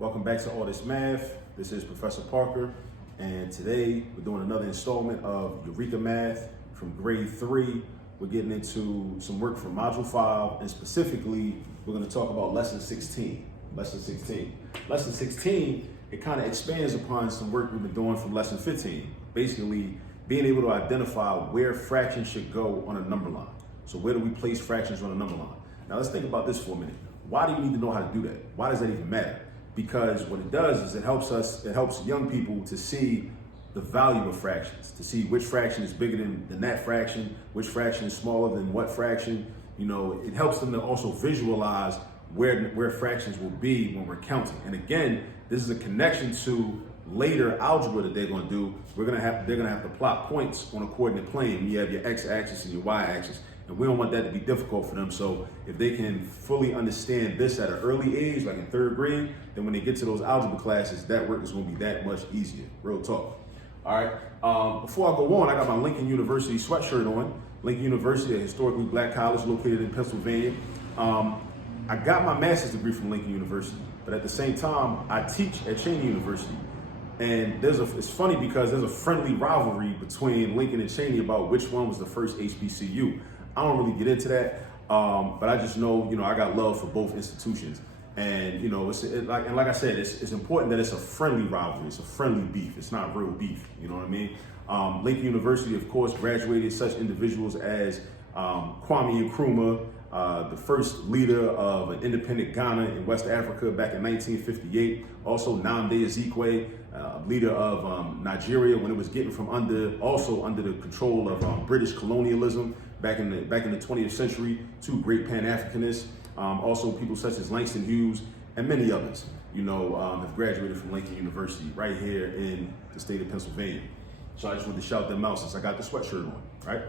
Welcome back to All This Math. This is Professor Parker, and today we're doing another installment of Eureka Math from grade 3. We're getting into some work from Module 5, and specifically, we're going to talk about Lesson 16. Lesson 16, it kind of expands upon some work we've been doing from Lesson 15. Basically, being able to identify where fractions should go on a number line. So where do we place fractions on a number line? Now let's think about this for a minute. Why do you need to know how to do that? Why does that even matter? Because what it does is it helps young people to see the value of fractions, to see which fraction is bigger than that fraction, which fraction is smaller than what fraction. You know, it helps them to also visualize where fractions will be when we're counting. And again, this is a connection to later algebra that they're going to do. They're going to have to plot points on a coordinate plane. You have your x-axis and your y-axis. And we don't want that to be difficult for them. So if they can fully understand this at an early age, like in 3rd grade, then when they get to those algebra classes, that work is going to be that much easier. Real talk. All right. Before I go on, I got my Lincoln University sweatshirt on. Lincoln University, a historically black college located in Pennsylvania. I got my master's degree from Lincoln University, but at the same time, I teach at Cheney University. And it's funny because there's a friendly rivalry between Lincoln and Cheney about which one was the first HBCU. I don't really get into that, but I just know, I got love for both institutions. And, like I said, it's important that it's a friendly rivalry. It's a friendly beef. It's not real beef. You know what I mean? Lincoln University, of course, graduated such individuals as Kwame Nkrumah, the first leader of an independent Ghana in West Africa back in 1958. Also, Nnamdi Azikiwe, leader of Nigeria when it was getting under the control of British colonialism back in the 20th century. Two great Pan-Africanists. Also, people such as Langston Hughes and many others, have graduated from Lincoln University right here in the state of Pennsylvania. So I just wanted to shout them out since I got the sweatshirt on, right?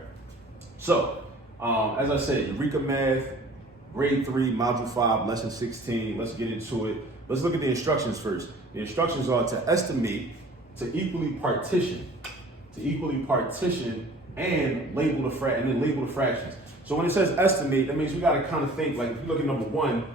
So, as I said, Eureka Math, grade 3, module 5, lesson 16. Let's get into it. Let's look at the instructions first. The instructions are to estimate, to equally partition, and label the fractions. So when it says estimate, that means we got to kind of think, like if you look at number 1,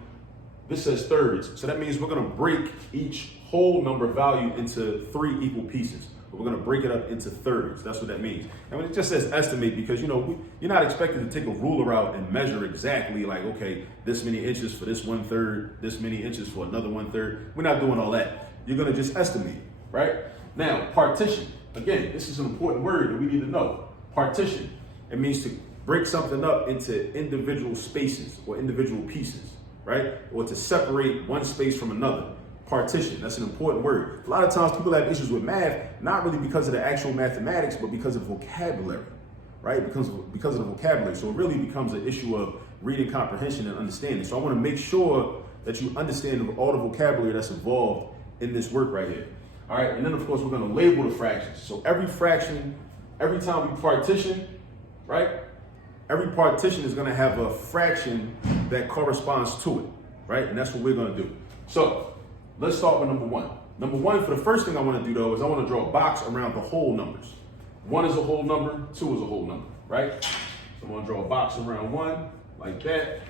this says thirds. So that means we're going to break each whole number value into 3 equal pieces. But we're going to break it up into thirds. That's what that means. And when it just says estimate, because you're not expected to take a ruler out and measure exactly like, okay, this many inches for this 1/3, this many inches for another 1/3. We're not doing all that. You're going to just estimate, right? Now, partition. Again, this is an important word that we need to know. Partition. It means to break something up into individual spaces or individual pieces, right? Or to separate one space from another. Partition, that's an important word. A lot of times people have issues with math, not really because of the actual mathematics, but because of vocabulary, right? Because of the vocabulary. So it really becomes an issue of reading comprehension and understanding. So I want to make sure that you understand all the vocabulary that's involved in this work right here. All right, and then of course we're going to label the fractions. So every fraction, every time we partition, right? Every partition is going to have a fraction that corresponds to it, right? And that's what we're going to do. So let's start with number 1. Number 1, for the first thing I want to do though, is I want to draw a box around the whole numbers. 1 is a whole number, 2 is a whole number, right? So I'm going to draw a box around 1 like that.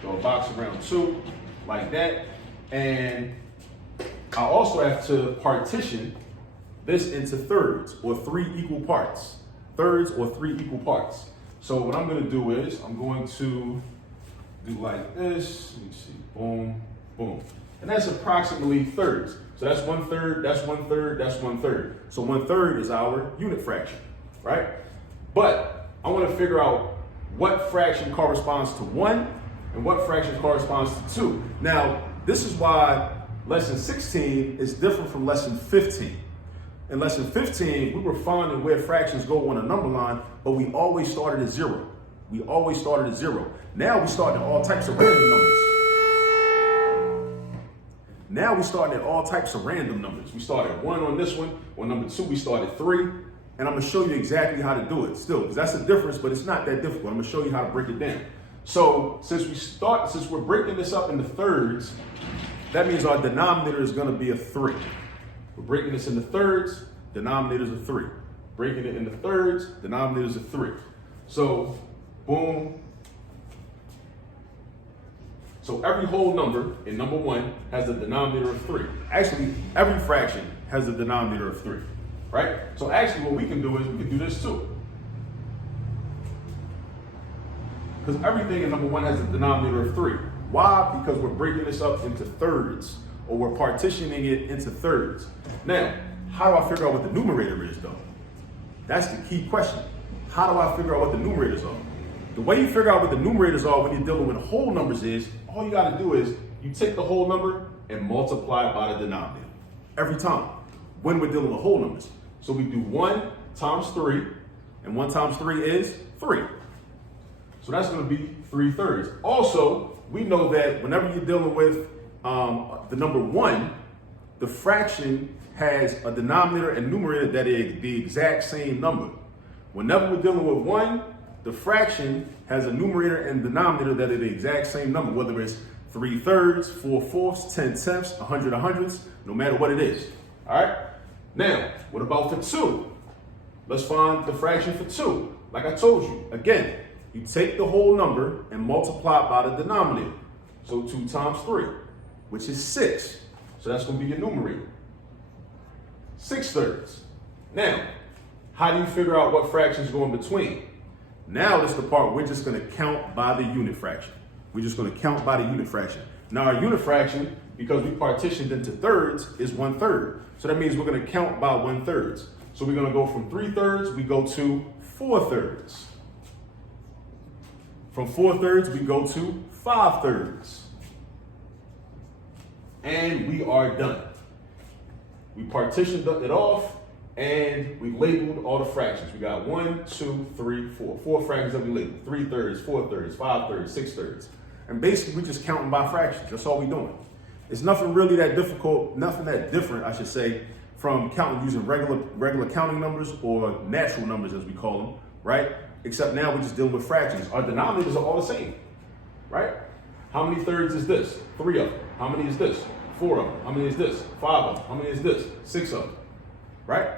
Draw a box around 2 like that. And I also have to partition this into thirds or 3 equal parts. Thirds or 3 equal parts. So what I'm going to do is I'm going to do like this. Let me see. Boom, boom. And that's approximately thirds. So that's 1/3, that's 1/3, that's 1/3. So 1/3 is our unit fraction, right? But I want to figure out what fraction corresponds to 1 and what fraction corresponds to 2. Now, this is why lesson 16 is different from lesson 15. In lesson 15, we were finding where fractions go on a number line, but we always started at 0. Now we start at all types of random numbers. We started 1 on this one. On number 2, we started 3. And I'm going to show you exactly how to do it still, because that's the difference, but it's not that difficult. I'm going to show you how to break it down. So since we're breaking this up into thirds, that means our denominator is going to be a 3. We're breaking this into thirds, denominator's a 3. Breaking it into thirds, denominator's a 3. So, boom, So every whole number in number 1 has a denominator of 3. Actually, every fraction has a denominator of 3, right? So actually what we can do is we can do this too. Because everything in number 1 has a denominator of 3. Why? Because we're breaking this up into thirds, or we're partitioning it into thirds. Now, how do I figure out what the numerator is though? That's the key question. How do I figure out what the numerators are? The way you figure out what the numerators are when you're dealing with whole numbers is, all you gotta do is, you take the whole number and multiply it by the denominator. Every time, when we're dealing with whole numbers. So we do 1 times 3, and 1 times 3 is 3. So that's gonna be 3/3. Also, we know that whenever you're dealing with the number 1, the fraction has a denominator and numerator that is the exact same number. Whenever we're dealing with 1, the fraction has a numerator and denominator that are the exact same number, whether it's 3/3, 4/4, 10/10, 100 hundredths, no matter what it is. All right? Now, what about for 2? Let's find the fraction for 2. Like I told you, again, you take the whole number and multiply it by the denominator. So 2 times 3, which is 6. So that's going to be your numerator. 6/3. Now, how do you figure out what fractions go in between? Now that's the part we're just going to count by the unit fraction. We're just going to count by the unit fraction. Now our unit fraction, because we partitioned into thirds, is 1/3. So that means we're going to count by 1/3. So we're going to go from 3/3, we go to 4/3. From 4/3, we go to 5/3. And we are done. We partitioned it off and we labeled all the fractions. We got 1, 2, 3, 4. 4 fractions that we labeled. 3/3, 4/3, 5/3, 6/3. And basically we're just counting by fractions. That's all we're doing. It's nothing really that difficult, nothing that different, I should say, from counting using regular counting numbers or natural numbers as we call them, right? Except now we're just dealing with fractions. Our denominators are all the same, right? How many thirds is this? 3 of them. How many is this? 4 of them. How many is this? 5 of them. How many is this? 6 of them, right?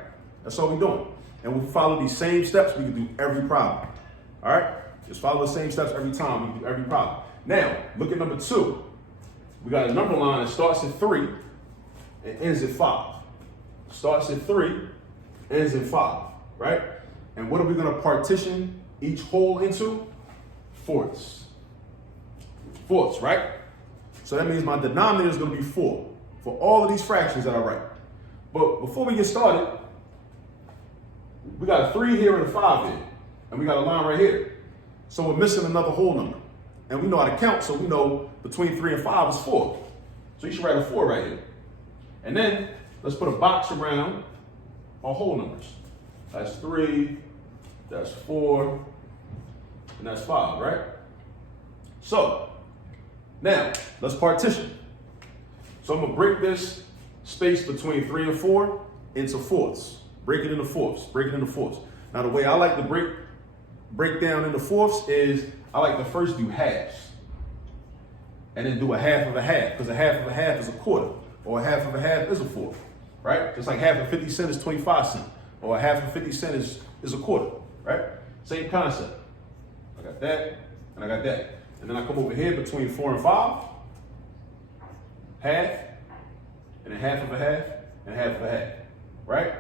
That's all we're doing. And we follow these same steps, we can do every problem, all right? Just follow the same steps every time, we can do every problem. Now, look at number 2. We got a number line that starts at 3 and ends at 5. Starts at 3, ends at 5, right? And what are we gonna partition each whole into? Fourths. Fourths, right? So that means my denominator is gonna be 4 for all of these fractions that I write. But before we get started, we got a 3 here and a 5 here. And we got a line right here. So we're missing another whole number. And we know how to count, so we know between 3 and 5 is 4. So you should write a 4 right here. And then let's put a box around our whole numbers. That's 3, that's 4, and that's 5, right? So now let's partition. So I'm gonna break this space between 3 and 4 into fourths. Break it into fourths, break it into fourths. Now the way I like to break down into fourths is I like to first do halves and then do a half of a half, because a half of a half is a quarter, or a half of a half is a fourth, right? Just like half of 50 cents is 25 cents, or a half of 50 cents is a quarter, right? Same concept. I got that, and I got that. And then I come over here between 4 and 5, half, and a half of a half, and a half of a half, right?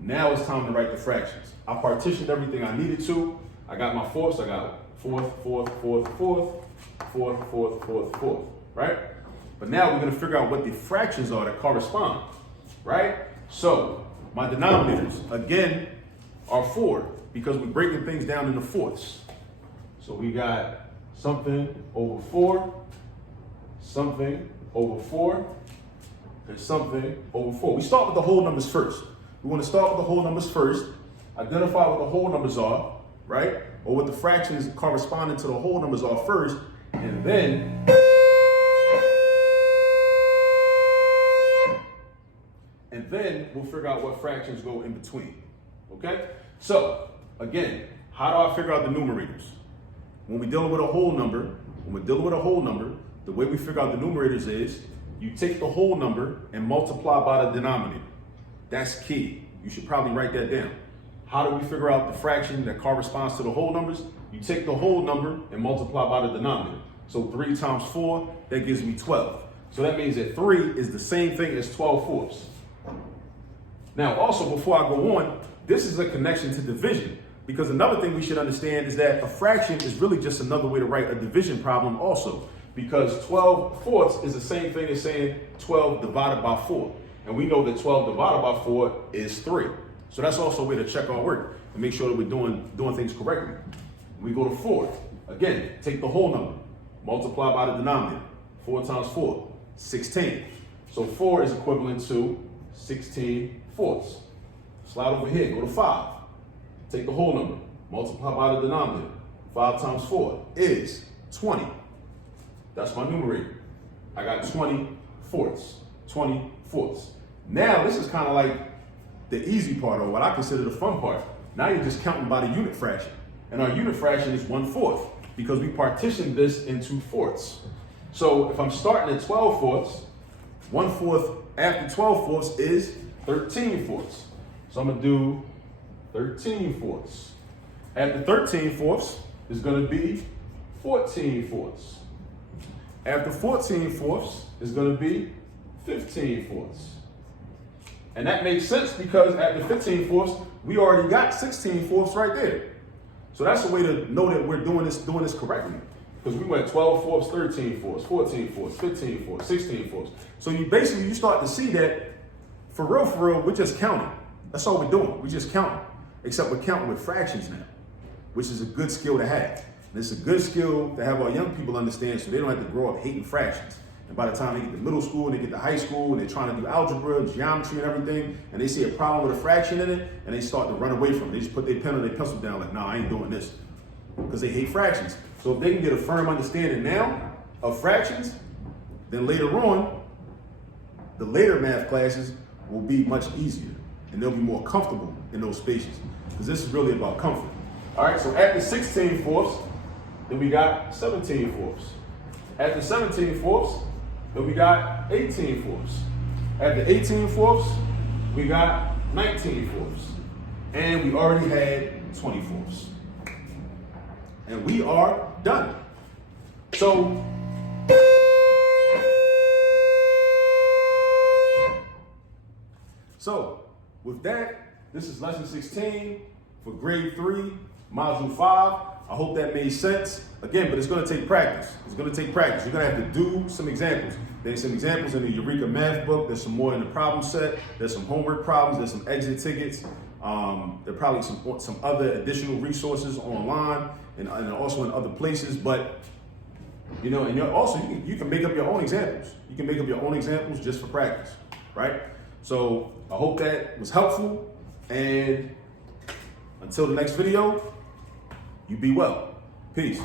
Now it's time to write the fractions. I partitioned everything I needed to. I got my fourths, I got fourth, fourth, fourth, fourth, fourth, fourth, fourth, fourth, right? But now we're gonna figure out what the fractions are that correspond, right? So my denominators, again, are 4 because we're breaking things down into fourths. So we got something over 4, something over 4, and something over 4. We start with the whole numbers first. We want to start with the whole numbers first, identify what the whole numbers are, right? Or what the fractions corresponding to the whole numbers are first, and then we'll figure out what fractions go in between, okay? So, again, how do I figure out the numerators? When we're dealing with a whole number, the way we figure out the numerators is you take the whole number and multiply by the denominator. That's key. You should probably write that down. How do we figure out the fraction that corresponds to the whole numbers? You take the whole number and multiply by the denominator. So 3 times 4, that gives me 12. So that means that 3 is the same thing as 12/4. Now, also, before I go on, this is a connection to division, because another thing we should understand is that a fraction is really just another way to write a division problem also, because 12/4 is the same thing as saying 12 divided by 4. And we know that 12 divided by 4 is 3. So that's also a way to check our work and make sure that we're doing things correctly. We go to 4. Again, take the whole number, multiply by the denominator. 4 times 4, 16. So 4 is equivalent to 16/4. Slide over here, go to 5. Take the whole number, multiply by the denominator. 5 times 4 is 20. That's my numerator. I got 20/4. 20/4. Now, this is kind of like the easy part, or what I consider the fun part. Now you're just counting by the unit fraction. And our unit fraction is 1/4, because we partitioned this into fourths. So if I'm starting at 12/4, 1/4 after 12/4 is 13/4. So I'm gonna do 13/4. After 13/4 is gonna be 14/4. After 14/4 is gonna be 15/4. And that makes sense, because after 15/4, we already got 16/4 right there. So that's a way to know that we're doing this correctly. Because we went 12/4, 13/4, 14/4, 15/4, 16/4. So you start to see that for real, we're just counting. That's all we're doing. We're just counting. Except we're counting with fractions now, which is a good skill to have. And it's a good skill to have our young people understand, so they don't have to grow up hating fractions. And by the time they get to middle school, and they get to high school, and they're trying to do algebra, geometry, and everything, and they see a problem with a fraction in it, and they start to run away from it. They just put their pen or their pencil down like, nah, I ain't doing this. Because they hate fractions. So if they can get a firm understanding now of fractions, then later on, the later math classes will be much easier, and they'll be more comfortable in those spaces. Because this is really about comfort. All right, so after 16/4, then we got 17/4. After 17/4, then we got 18/4. After 18/4, we got 19/4. And we already had 20/4. And we are done. So with that, this is lesson 16 for grade 3, module 5. I hope that made sense. Again, but it's gonna take practice. It's gonna take practice. You're gonna have to do some examples. There's some examples in the Eureka math book. There's some more in the problem set. There's some homework problems. There's some exit tickets. There are probably some other additional resources online and also in other places. But you know, and you can make up your own examples. You can make up your own examples just for practice, right? So I hope that was helpful. And until the next video, you be well. Peace.